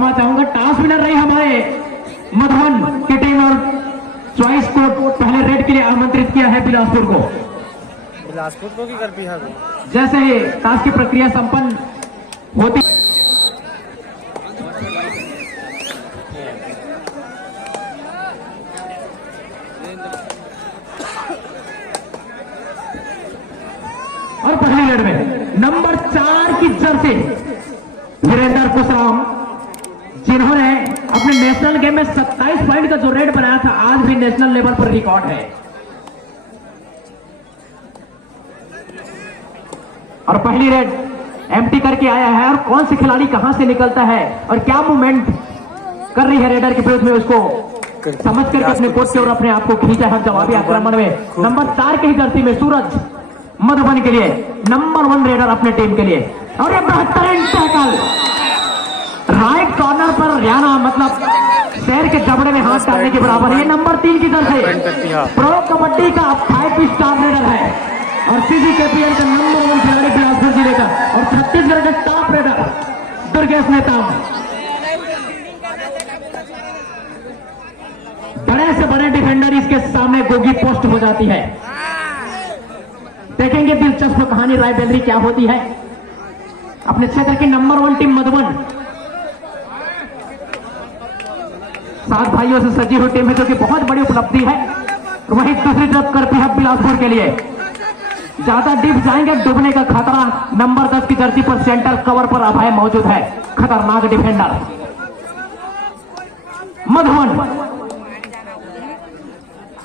क्षमा चाहूंगा, toss winner रही हमारे मधुबन की टीम और चॉइस को पहले रेड के लिए आमंत्रित किया है बिलासपुर को। बिलासपुर को भी कर दिया। जैसे ही टॉस की प्रक्रिया संपन्न होती और पहली रेड में नंबर 4 की जर्सी वीरेंद्र कुशराम, जिन्होंने अपने नेशनल गेम में 27 पॉइंट का जो रेड बनाया था, आज भी नेशनल लेवल पर रिकॉर्ड है। और पहली रेड एम्प्टी करके आया है, और कौन से खिलाड़ी कहां से निकलता है और क्या मूवमेंट कर रही है रेडर के विरुद्ध में, उसको समझ करके अपने कोच की ओर अपने आप को खींचा है जवाबी आक्रमण में। नंबर 4 की जर्सी में सूरज मधुबन के लिए नंबर 1 रेडर अपने टीम के लिए। और ये बेहतरीन टैकल राइट कॉर्नर पर हरियाणा, मतलब शेर के जबड़े में हाथ डालने के बराबर। ये नंबर 3 की जर्सी प्रो कबड्डी का 5 स्टार रेडर है और सीजीकेपीएल का नंबर 1 खिलाड़ी बिलासपुर जिले का और छत्तीसगढ़ का टॉप रेडर दुर्गेश नेताम। बड़े से बड़े डिफेंडर इसके सामने गोगी पोस्ट हो जाती है। देखेंगे दिलचस्प कहानी रायबेलरी क्या होती है। अपने क्षेत्र की नंबर 1 टीम मधुबन 7 भाइयों से सजी हुई टीम है, जो कि बहुत बड़ी उपलब्धि है। वहीं दूसरी तरफ करती है बिलासपुर के लिए, ज्यादा डीप जाएंगे डूबने का खतरा। नंबर 10 की जर्सी पर सेंटर कवर पर अभय मौजूद है, खतरनाक डिफेंडर मधुबन।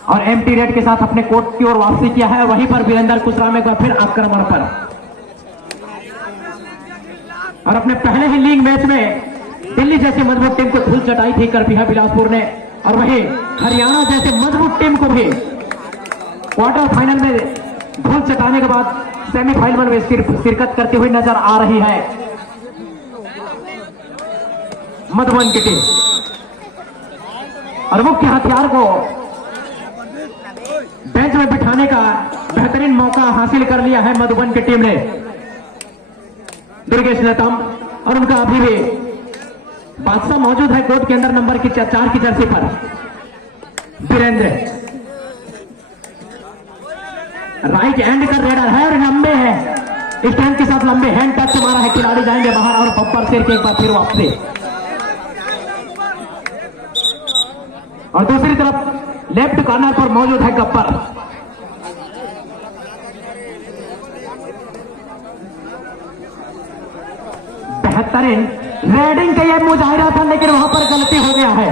और एम्प्टी रेड के साथ अपने कोर्ट की ओर वापसी किया है। वहीं पर वीरेंद्र कुशराम एक बार फिर आक्रमण पर, और अपने पहले ही लीग मैच में दिल्ली जैसी मजबूत टीम को धूल चटाई थी कर दिया बिलासपुर ने, और वहीं हरियाणा जैसे मजबूत टीम को भी क्वार्टर फाइनल में धूल चटाने के बाद सेमीफाइनल में शिरकत करती हुई नजर आ रही है मधुबन की टीम। और मुख्य हथियार को बेंच में बिठाने का बेहतरीन मौका हासिल कर लिया है मधुबन की टीम ने, दुर्गेश नेताम। और उनका अभी भी बादशाह मौजूद है कोर्ट के अंदर नंबर की 4 की जर्सी पर वीरेंद्र। राइट हैंड का रेडर है और लंबे है, स्टैंड के साथ लंबे हैंड टच मारा है, खिलाड़ी जाएंगे बाहर और बब्बर सिर के एक बार फिर वापसी। और दूसरी तरफ लेफ्ट कॉर्नर पर मौजूद है गब्बर। बेहतरीन रेडिंग का यह मुजाहिरा था, लेकिन वहां पर गलती हो गया है।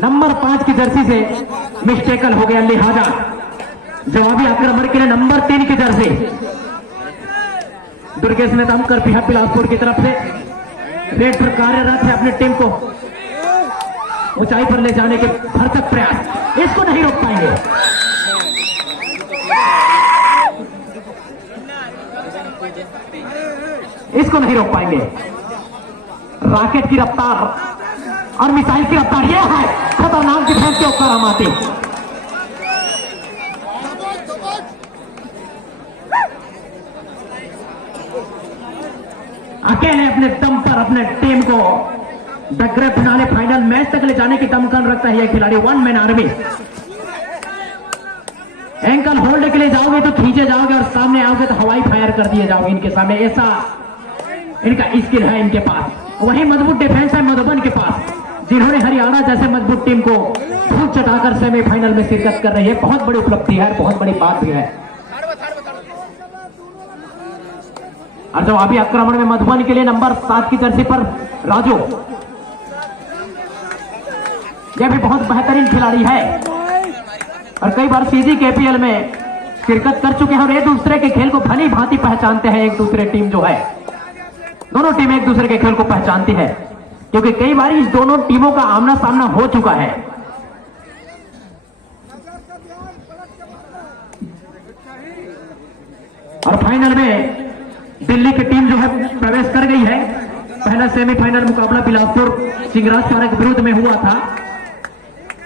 नंबर 5 की जर्सी से मिस्टेकल हो गया, लिहाजा जवाबी आक्रमण के लिए नंबर 3 की जर्सी दुर्गेश नेताम करती है बिलासपुर की तरफ से। रेड पर कार्यरत है अपनी टीम को ऊंचाई पर ले जाने के भरसक प्रयास, इसको नहीं रोक पाएंगे। इसको नहीं रोक पाएंगे। रॉकेट की रफ्तार और मिसाइल की रफ्तार, यह है खतरनाक डिफेंस के ऊपर हम आते। अकेले अपने दम पर अपने टीम को the great finale final match तक ले जाने की दमकन रखता है यह खिलाड़ी। 1 मैन आर्मी। एंकल होल्ड के लिए जाओगे तो खींचे जाओगे और सामने आओगे तो हवाई फायर कर दिए जाओगे इनके सामने, ऐसा इनका स्किल है इनके पास। वही मजबूत डिफेंस है मधुबन के पास, जिन्होंने हरियाणा जैसे मजबूत टीम को धूल चटाकर सेमीफाइनल में शिरकत कर रही है। बहुत बड़ी उपलब्धि है, बहुत बड़ी बात भी है। और जवाबी आक्रमण में मधुबन के लिए नंबर 7 की जर्सी पर राजू, यह भी बहुत बेहतरीन खिलाड़ी है और कई बार सीजीकेपीएल में शिरकत कर चुके हैं और एक दूसरे के खेल को भली भांति पहचानते हैं। एक दूसरे टीम जो है, दोनों टीम एक दूसरे के खेल को पहचानती है, क्योंकि कई बार इस दोनों टीमों का आमना सामना हो चुका है। और फाइनल में दिल्ली की टीम जो है प्रवेश कर गई है। पहला सेमीफाइनल मुकाबला बिलासपुर चिंगराज पार्क विरुद्ध में हुआ था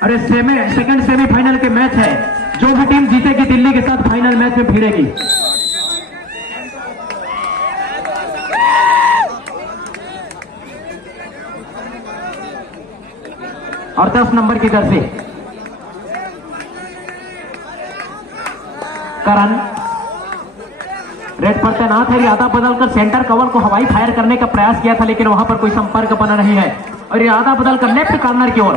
और सेकंड सेमीफाइनल के मैच है। जो भी टीम जीतेगी दिल्ली के साथ फाइनल मैच में भिड़ेगी। और 10 नंबर की जर्सी करण रेड पर तैनात है। इरादा बदलकर सेंटर कवर को हवाई फायर करने का प्रयास किया था, लेकिन वहां पर कोई संपर्क बना नहीं है और इरादा बदलकर लेफ्ट कॉर्नर की ओर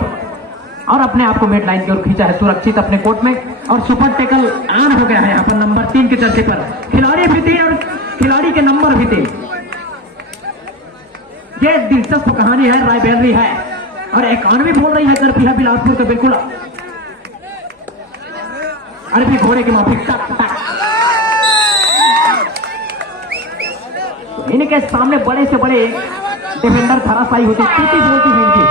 और अपने आप को मिड लाइन की ओर खींचा है सुरक्षित अपने कोर्ट में। और सुपर टैकल ऑन हो गया है यहाँ पर नंबर 3 की जर्सी पर। खिलाड़ी भी थे और खिलाड़ी के नंबर भी थे। ये दिलचस्प कहानी है, राइवलरी है और 91 बोल रही है करती है बिलासपुर के बिल्कुल अरबी घोड़े की माफिक टक टक। इनके सामने बड़े से बड़े डिफेंडर धराशायी होते, चीटी बोलती है इनकी।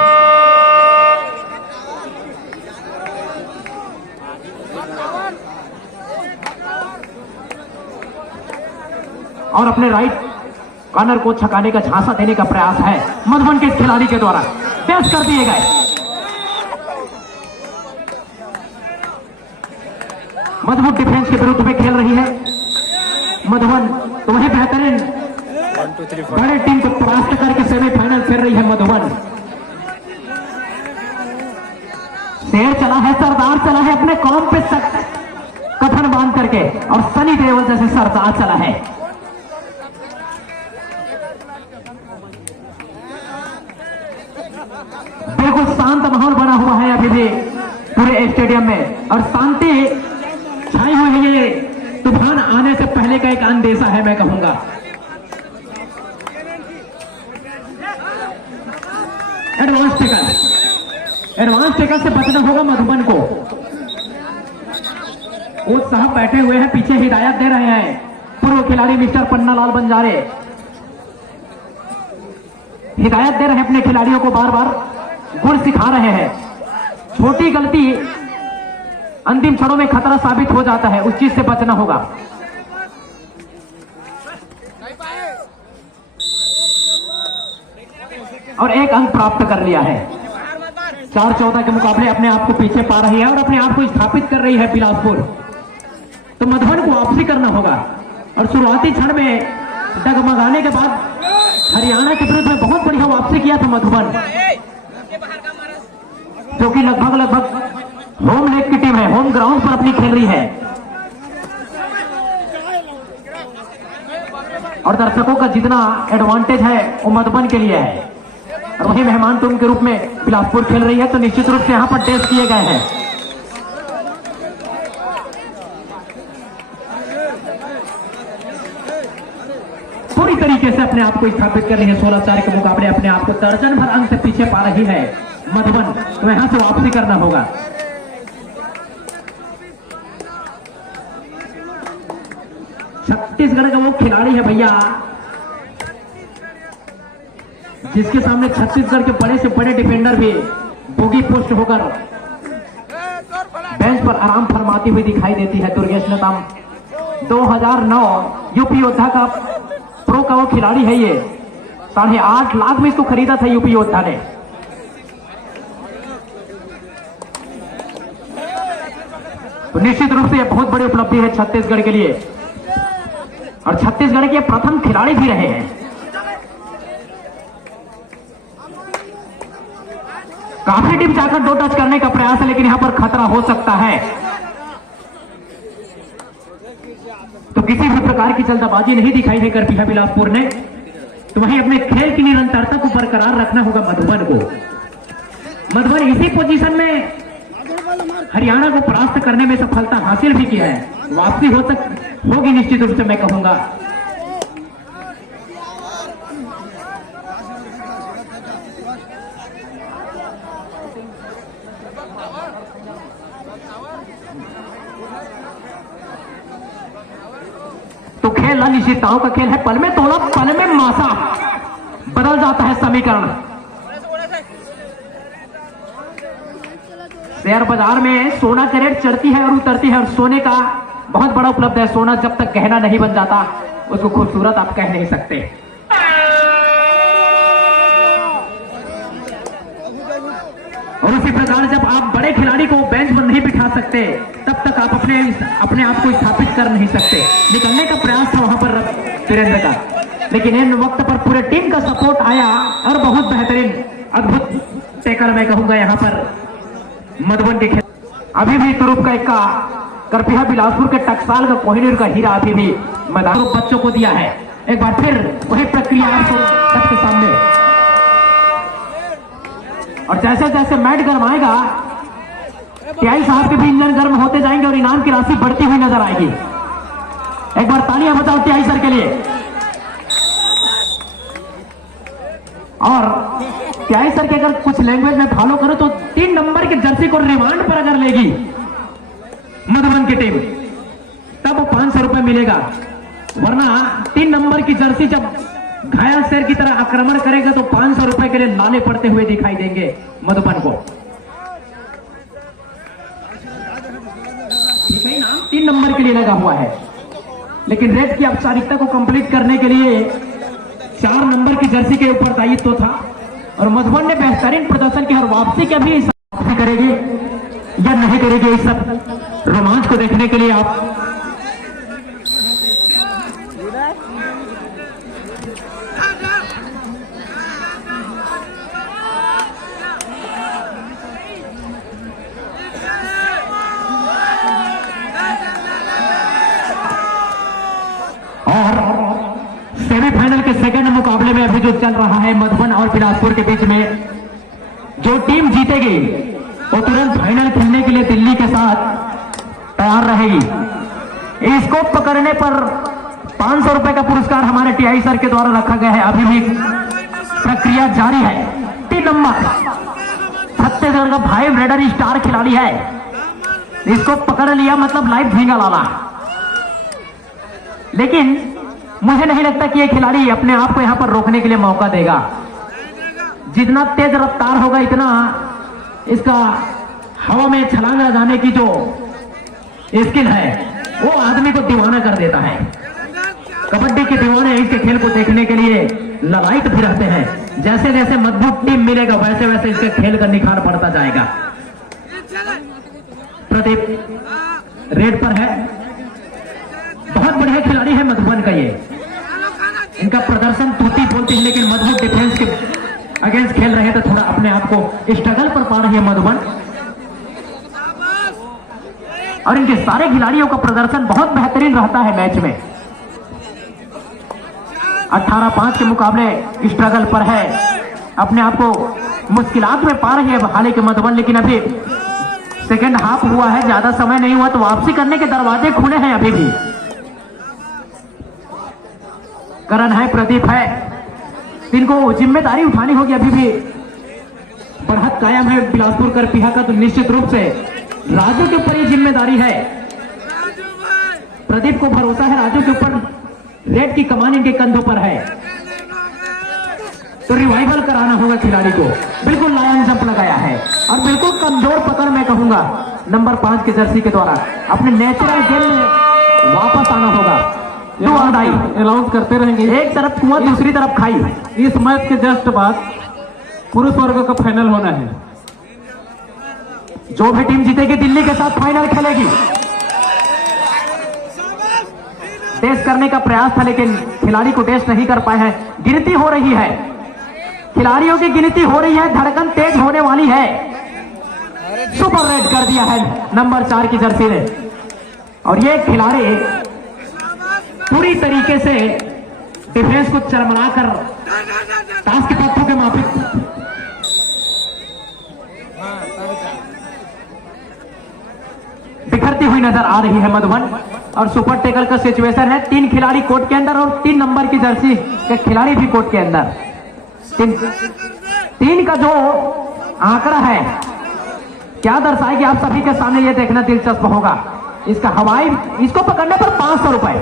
और अपने राइट कॉर्नर को छकाने का झांसा देने का प्रयास है मधुबन के खिलाड़ी के द्वारा, पेश कर दिए गए। मधुबन डिफेंस के विरुद्ध में खेल रही है। मधुबन तुम्हें बेहतरीन बड़े टीम को परास्त करके सेमीफाइनल खेल रही है मधुबन। शेर चला है, सरदार चला है, अपने कौम पे कफन बांध करके और सनी देओल जैसे सरदार चला है। बिल्कुल शांत माहौल बना हुआ है अभी भी पूरे स्टेडियम में और शांति छाई हुई है। ये तूफान आने से पहले का एक अंदेशा है मैं कहूंगा। एडवांस टेकल से बचना होगा मधुबन को। कोच साहब बैठे हुए हैं, पीछे हिदायत दे रहे हैं पूर्व खिलाड़ी मिस्टर पन्नालाल बंजारे। हिदायत दे रहे हैं अपने खिलाड़ियों को, बार बार गुण सिखा रहे हैं। छोटी गलती अंतिम क्षणों में खतरा साबित हो जाता है, उस चीज से बचना होगा। और एक अंक प्राप्त कर लिया है। 4-14 के मुकाबले अपने आप को पीछे पा रही है और अपने आप को स्थापित कर रही है बिलासपुर। तो मधुबन को वापसी करना होगा और शुरुआती क्षण में डगमगाने के बाद हरियाणा के विरुद्ध में बहुत बढ़िया वापसी किया था मधुबन, जो कि लगभग होम लेग की टीम है, होम ग्राउंड पर अपनी खेल रही है और दर्शकों का जितना एडवांटेज है वो मधुबन के लिए है। और वही मेहमान टीम के रूप में बिलासपुर खेल रही है, तो निश्चित रूप से यहां पर टेस्ट किए गए हैं। पूरी तरीके से अपने आप को स्थापित कर रही है। 16-4 के मुकाबले अपने आप को दर्जन भर अंक से पीछे पा रही है मधुबन, तो यहां से वापसी करना होगा। छत्तीसगढ़ का वो खिलाड़ी है भैया जिसके सामने छत्तीसगढ़ के बड़े से बड़े डिफेंडर भी बोगी पोस्ट होकर बेंच पर आराम फरमाती हुई दिखाई देती है। दुर्गेश नताम 2009 यूपी योद्धा का प्रो का वो खिलाड़ी है। ये 8.5 लाख में इसको खरीदा था यूपी योद्धा ने। तो निश्चित रूप से यह बहुत बड़ी उपलब्धि है छत्तीसगढ़ के लिए और छत्तीसगढ़ के प्रथम खिलाड़ी भी रहे हैं। काफी टीम जाकर 2 टच करने का प्रयास है, लेकिन यहां पर खतरा हो सकता है। तो किसी भी प्रकार की जल्दबाजी नहीं दिखाई है कर है बिलासपुर ने। तो वहीं अपने खेल की निरंतरता को बरकरार रखना होगा मधुबन को। मधुबन इसी पोजीशन में हरियाणा को परास्त करने में सफलता हासिल भी किया है। वापसी होगी निश्चित रूप से मैं कहूंगा। तो खेल अनिश्चितताओं का खेल है, पल में तोला पल में मासा, बदल जाता है समीकरण। शेयर बाजार में सोना की रेट चढ़ती है और उतरती है और सोने का बहुत बड़ा उपलब्ध है। सोना जब तक गहना नहीं बन जाता उसको खूबसूरत आप कह नहीं सकते। और उसी प्रकार जब आप बड़े खिलाड़ी को बेंच पर नहीं बिठा सकते तब तक आप अपने आप को स्थापित कर नहीं सकते। निकलने का प्रयास था वहां पर वीरेंद्र का, लेकिन इन वक्त पर पूरे टीम का सपोर्ट आया और बहुत बेहतरीन अद्भुत टैकल मैं कहूंगा यहां पर मधुबन के खेल अभी भी तुरुप का इक्का करपिहा बिलासपुर के टकसाल का कोहिनूर का हीरा अभी भी मैदान बच्चों को दिया है। एक बार फिर वही प्रक्रिया आपको सबके सामने, और जैसे जैसे मैच गरमाएगा टीआई साहब के भी इंजन गर्म होते जाएंगे और इनाम की राशि बढ़ती हुई नजर आएगी। एक बार तालियां बजाओ टीआई सर के लिए। और टीआई सर के अगर कुछ लैंग्वेज में फॉलो करो तो 3 नंबर की जर्सी को रिमांड पर अगर लेगी मधुबन की टीम तब 500 रुपए मिलेगा, वरना 3 नंबर की जर्सी जब घायल शेर की तरह आक्रमण करेगा तो 500 रुपए के लिए लाले पड़ते हुए दिखाई देंगे मधुबन को। नाम 3 नंबर के लिए लगा हुआ है, लेकिन रेड की औपचारिकता को कंप्लीट करने के लिए 4 नंबर की जर्सी के ऊपर दायित्व था और मधुबन ने बेहतरीन प्रदर्शन किया और वापसी के भी करेगी या नहीं करेगी, इस सब रोमांच को देखने के लिए आप सेमीफाइनल के सेकंड मुकाबले में अभी जो चल रहा है मधुबन और बिलासपुर के बीच में, जो टीम जीतेगी वो तुरंत फाइनल खेलने के लिए दिल्ली के साथ तैयार रहेगी। इसको पकड़ने पर 500 रुपए का पुरस्कार हमारे टीआई सर के द्वारा रखा गया है। अभी भी प्रक्रिया जारी है। 3 नंबर छत्तीसगढ़ का भाई रेडर स्टार खिलाड़ी है, इसको पकड़ लिया मतलब लाइव झींगा लाला। लेकिन मुझे नहीं लगता कि ये खिलाड़ी अपने आप को यहां पर रोकने के लिए मौका देगा। जितना तेज रफ्तार होगा इतना इसका हवा में छलांग लगाने की जो स्किल है वो आदमी को दीवाना कर देता है। कबड्डी के दीवाने इसके खेल को देखने के लिए ललायत भी रहते हैं। जैसे जैसे मजबूत टीम मिलेगा वैसे वैसे इसके खेल का निखार बढ़ता जाएगा। प्रदीप रेड पर है, बहुत बढ़िया खिलाड़ी है मधुबन का ये। इनका प्रदर्शन टूटी बोलती है, लेकिन मधुबन डिफेंस के अगेंस्ट खेल रहे थे, थोड़ा अपने आप को स्ट्रगल पर पा रही है मधुबन। और इनके सारे खिलाड़ियों का प्रदर्शन बहुत बेहतरीन रहता है मैच में। 18-5 के मुकाबले स्ट्रगल पर है, अपने आप को मुश्किलात में पा रही है हालांकि मधुबन। लेकिन अभी सेकेंड हाफ हुआ है, ज्यादा समय नहीं हुआ, तो वापसी करने के दरवाजे खुले हैं अभी भी। करण है, प्रदीप है, इनको जिम्मेदारी उठानी होगी। अभी भी बढ़त कायम है बिलासपुर करपिहा का, तो निश्चित रूप से राजू के ऊपर ये जिम्मेदारी है। प्रदीप को भरोसा है राजू के ऊपर, रेड की कमान इनके कंधों पर है, तो रिवाइवल कराना होगा खिलाड़ी को। बिल्कुल लायन जंप लगाया है और बिल्कुल कमजोर पकड़ मैं कहूंगा नंबर 5 के जर्सी के द्वारा अपने नेचुरल गेम में वापस आना होगा। अनाउंस करते रहेंगे, एक तरफ कुआं दूसरी तरफ खाई। इस मैच के जस्ट बाद पुरुष वर्ग का फाइनल होना है। जो भी टीम जीतेगी दिल्ली के साथ फाइनल खेलेगी। टेस्ट करने का प्रयास था लेकिन खिलाड़ी को टेस्ट नहीं कर पाए हैं। गिनती हो रही है, खिलाड़ियों की गिनती हो रही है, धड़कन तेज होने वाली है। सुपर रेड कर दिया है नंबर 4 की जर्सी ने, और ये खिलाड़ी पूरी tरीके से डिफेंस को चरमराकर टास्क के पत्थों के माफिक बिखरती हुई नजर आ रही है मधुबन। और सुपर टेकल का सिचुएशन है, 3 खिलाड़ी कोर्ट के अंदर और 3 नंबर की जर्सी के खिलाड़ी भी कोर्ट के अंदर। 3 का जो आंकड़ा है क्या दर्शाएगी आप सभी के सामने ये देखना दिलचस्प होगा। इसका हवाई, इसको पकड़ने पर 500 रुपए।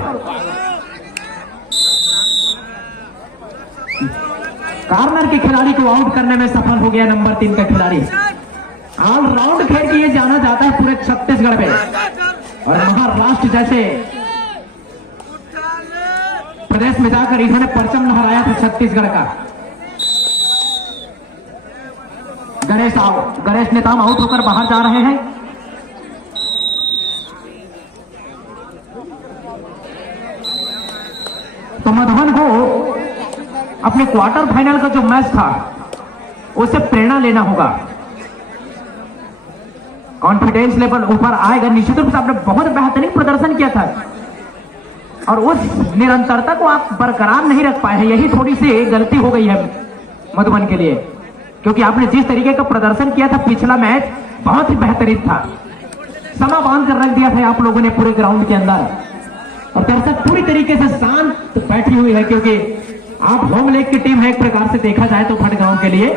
कार्नर के खिलाड़ी को आउट करने में सफल हो गया नंबर 3 का खिलाड़ी। ऑलराउंड खेल के ये जाना जाता है पूरे छत्तीसगढ़ में, और महाराष्ट्र जैसे प्रदेश में जाकर इन्होंने परचम लहराया था छत्तीसगढ़ का। गणेश नेताम आउट होकर बाहर जा रहे हैं। तो मधुबन को अपने क्वार्टर फाइनल का जो मैच था उससे प्रेरणा लेना होगा। कॉन्फिडेंस लेवल ऊपर आएगा। निश्चित रूप से आपने बहुत बेहतरीन प्रदर्शन किया था और उस निरंतरता को आप बरकरार नहीं रख पाए हैं, यही थोड़ी सी गलती हो गई है मधुबन के लिए, क्योंकि आपने जिस तरीके का प्रदर्शन किया था पिछला मैच बहुत ही बेहतरीन था, समा बांध कर रख दिया था आप लोगों ने पूरे ग्राउंड के अंदर, और दर्शक पूरी तरीके से शांत बैठी हुई है, क्योंकि आप होम लेग की टीम है एक प्रकार से देखा जाए तो भटगांव के लिए,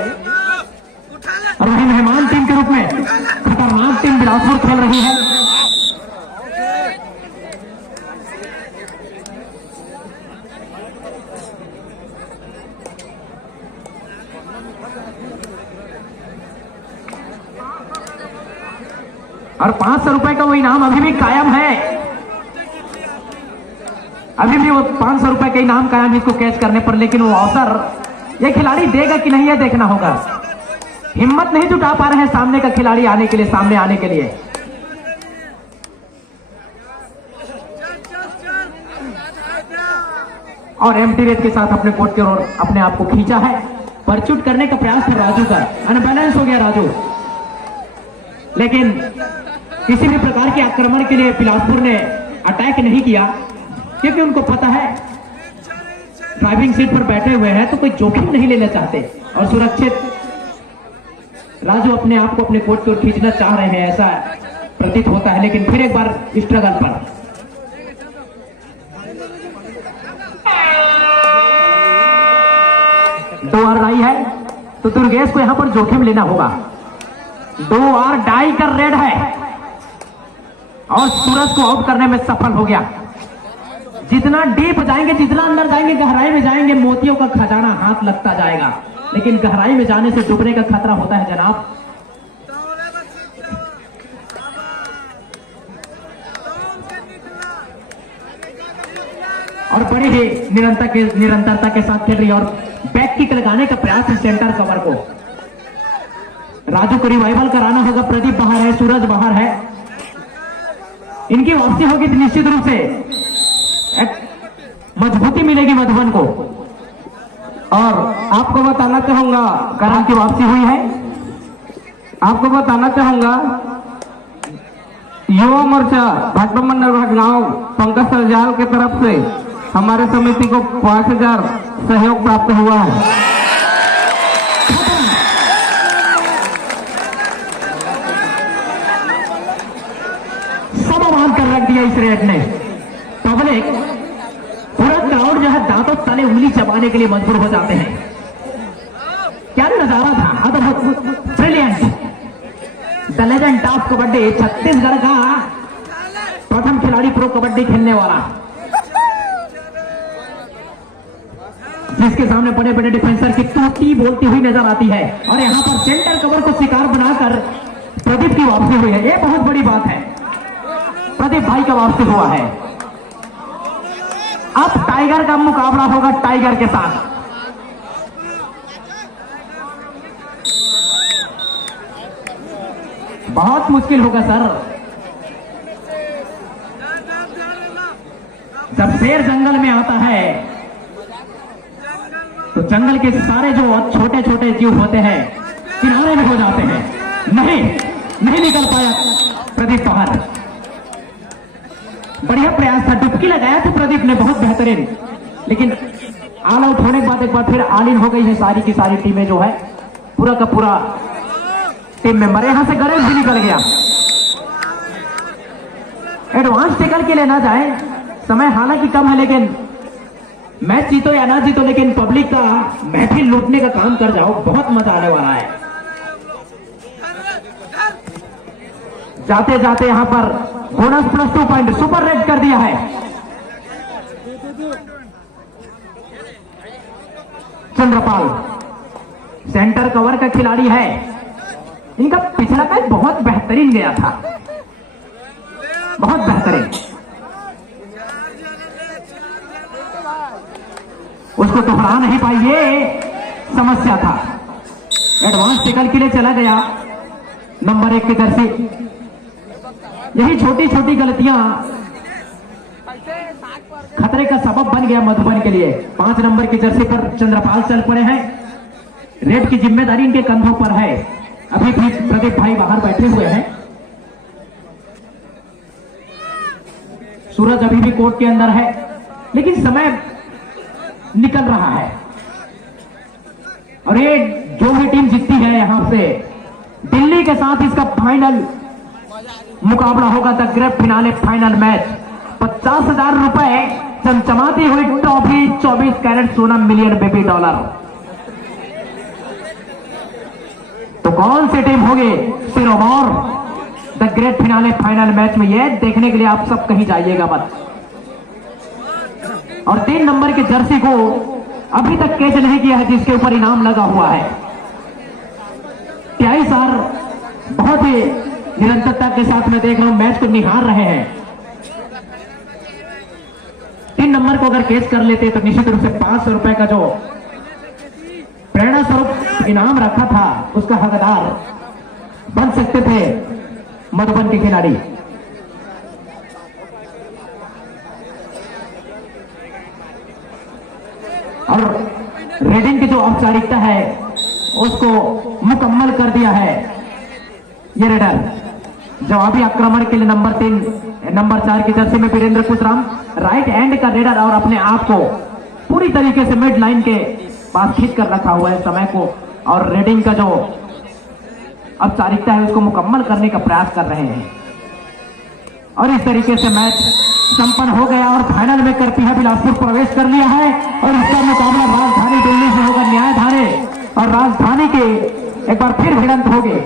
और वही मेहमान टीम के रूप में खतरनाक टीम बिलासपुर खेल रही है। और 500 रुपए का वो इनाम अभी भी कायम है, अभी भी वो 500 रुपए का इनाम कायम है इसको कैच करने पर, लेकिन वो अवसर ये खिलाड़ी देगा कि नहीं, ये देखना होगा। हिम्मत नहीं जुटा पा रहे हैं सामने का खिलाड़ी आने के लिए, सामने आने के लिए। और एम्प्टी रेट के साथ अपने कोर्ट की ओर अपने आप को खींचा है, परचूट करने का प्रयास था राजू का, अनबैलेंस हो गया राजू, लेकिन किसी भी प्रकार के आक्रमण के लिए बिलासपुर ने अटैक नहीं किया, क्योंकि उनको पता है ड्राइविंग सीट पर बैठे हुए हैं तो कोई जोखिम नहीं लेना चाहते, और सुरक्षित राजू अपने आप को अपने कोर्ट की ओर खींचना चाह रहे हैं ऐसा प्रतीत होता है। लेकिन फिर एक बार स्ट्रगल पर दो आर डाई है तो दुर्गेश को यहां पर जोखिम लेना होगा। 2 आर डाई कर रेड है और सूरज को आउट करने में सफल हो गया। जितना डीप जाएंगे, जितना अंदर जाएंगे, गहराई में जाएंगे, मोतियों का खजाना हाथ लगता जाएगा, लेकिन गहराई में जाने से डूबने का खतरा होता है जनाब। और बड़ी ही निरंतरता के साथ खेल रही है और बैक किक लगाने का प्रयास है सेंटर कवर को। राजू को रिवाइवल कराना होगा, प्रदीप बाहर है, सूरज बाहर है, इनकी वापसी होगी तो निश्चित रूप से एक मजबूती मिलेगी मधुबन को। और आपको बताना चाहूंगा करण की वापसी हुई है, आपको बताना चाहूंगा युवा मोर्चा भाजपा मंडल भटगांव पंकज सरजाल की तरफ से हमारे समिति को 5000 सहयोग प्राप्त हुआ है। सब बांध कर रख दिया इस रेड ने। पब्लिक पूरा क्राउड जो है दांतों तले उंगली चबाने के लिए मजबूर हो जाते हैं। क्या नजारा था, अद्भुत, brilliant. The legend of kabaddi, Chhattisgarh का प्रथम खिलाड़ी प्रो कबड्डी खेलने वाला, जिसके सामने बड़े बड़े डिफेंसर की टूटी बोलती हुई नजर आती है। और यहां पर सेंटर कवर को शिकार बनाकर प्रदीप की वापसी हुई है, ये बहुत बड़ी बात है। प्रदीप भाई का वापसी हुआ है। अब टाइगर का मुकाबला होगा टाइगर के साथ। बहुत मुश्किल होगा सर, जब शेर जंगल में आता है तो जंगल के सारे जो छोटे छोटे जीव होते हैं किनारे में हो जाते हैं। नहीं निकल पाया प्रदीप बाहर। बढ़िया प्रयास था, डुबकी लगाया था प्रदीप ने, बहुत बेहतरीन, लेकिन ऑल आउट होने के बाद एक बार फिर ऑल इन हो गई है सारी की सारी टीमें जो है, पूरा का पूरा टीम मेंबर। यहां से गणेश भी निकल गया। एडवांस टेकल के लिए ना जाए, समय हालांकि कम है, लेकिन मैच जीतो या ना जीतो, लेकिन पब्लिक का महफिल लूटने का काम कर जाओ, बहुत मजा आने वाला है। जाते जाते यहां पर bonus plus 2 point super red कर दिया है। चंद्रपाल सेंटर कवर का खिलाड़ी है, इनका पिछला मैच बहुत बेहतरीन गया था, बहुत बेहतरीन। उसको दोहरा नहीं पाई, ये समस्या था। एडवांस टेकल के लिए चला गया नंबर 1 की जर्सी। यही छोटी छोटी गलतियां खतरे का सबब बन गया मधुबन के लिए। 5 नंबर की जर्सी पर चंद्रपाल चल पड़े हैं, रेड की जिम्मेदारी इनके कंधों पर है। अभी भी प्रदीप भाई बाहर बैठे हुए हैं, सूरज अभी भी कोर्ट के अंदर है, लेकिन समय निकल रहा है और ये जो भी टीम जीतती है यहां से दिल्ली के साथ इसका फाइनल मुकाबला होगा। The great finale final match 50,000 रुपए चमचमाती हुई ट्रॉफी 24 कैरेट सोना मिलियन बेबी डॉलर। तो कौन सी टीम होगी सिरोमौर the great finale final match में, यह देखने के लिए आप सब कहीं जाइएगा मत। और 3 नंबर के जर्सी को अभी तक कैच नहीं किया है जिसके ऊपर इनाम लगा हुआ है। 23 साल बहुत ही निरंतरता के साथ मैं देख रहा हूं मैच को निहार रहे हैं। 3 नंबर को अगर कैच कर लेते तो निश्चित रूप से 500 रुपए का जो प्रेरणा स्वरूप इनाम रखा था उसका हकदार बन सकते थे मधुबन के खिलाड़ी। और रेडिंग की जो औपचारिकता है उसको मुकम्मल कर दिया है ये रेडर। जवाबी आक्रमण के लिए नंबर 4 की जर्सी में वीरेंद्र कुशराम राइट एंड का रेडर और अपने आप को पूरी तरीके से मिड लाइन के पास खींच कर रखा हुआ है समय को, और रेडिंग का जो औपचारिकता है उसको मुकम्मल करने का प्रयास कर रहे हैं। और इस तरीके से मैच संपन्न हो गया और फाइनल में करपीहा बिलासपुर प्रवेश कर लिया है और इसका मुकाबला राजधानी दिल्ली से होगा न्यायधानी, और राजधानी के एक बार फिर भिड़ंत होगी।